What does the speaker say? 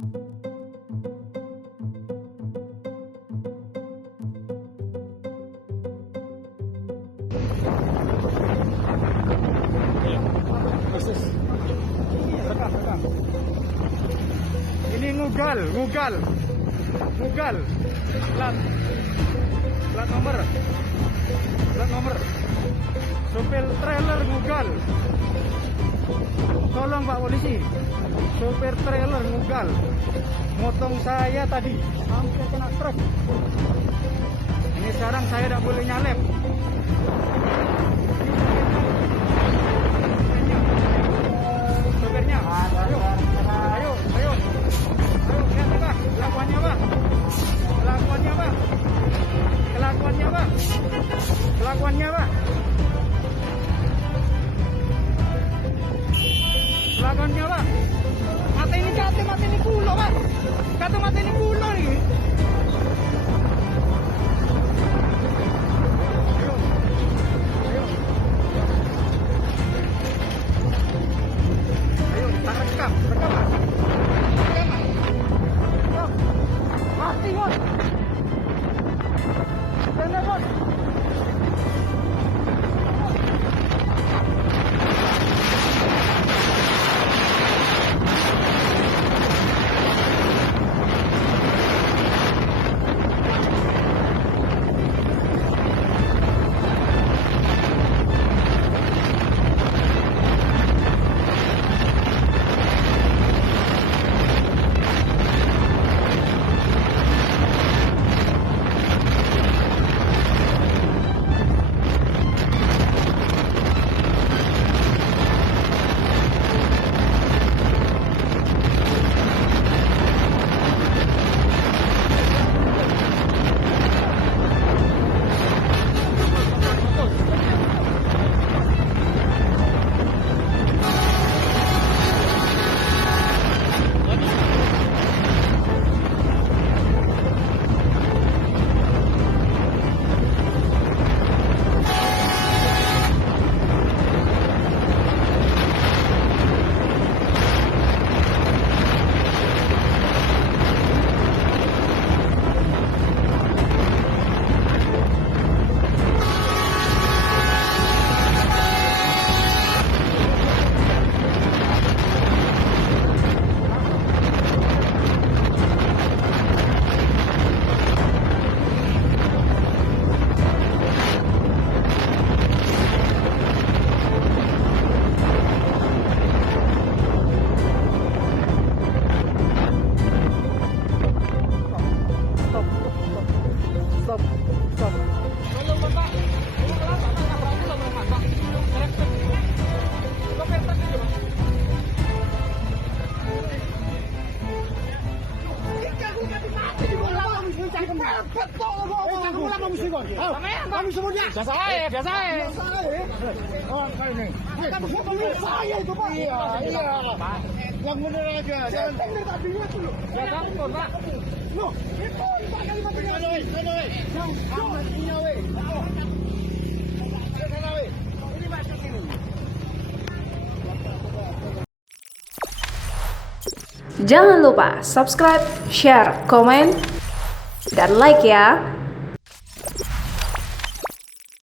Ini ngugal. Plat nomor. Sopir trailer ngugal. Tolong Pak Polisi, sopir trailer ngugal. Motong saya tadi sampai kena truk. Ini sekarang saya tidak boleh nyalep. Sopirnya, ayo, lihat Pak, kelakuannya Pak, mata ini pulau Pak, kata mata ini pulau nih. Ayo, kita rekam Mas. Mati Bos. Benar Bos. Kamu semuanya. Biasa saya. Oh, ini. Kamu semuanya saya itu, Pak. Iya. Yang benar aja. Jangan benar tadinya itu loh. Ya ampun, Pak. Loh, itu Pak kalimatnya. Sana, weh. Jangan punya, weh. Sana, weh. Ini macam ini. Jangan lupa subscribe, share, komen, dan like ya.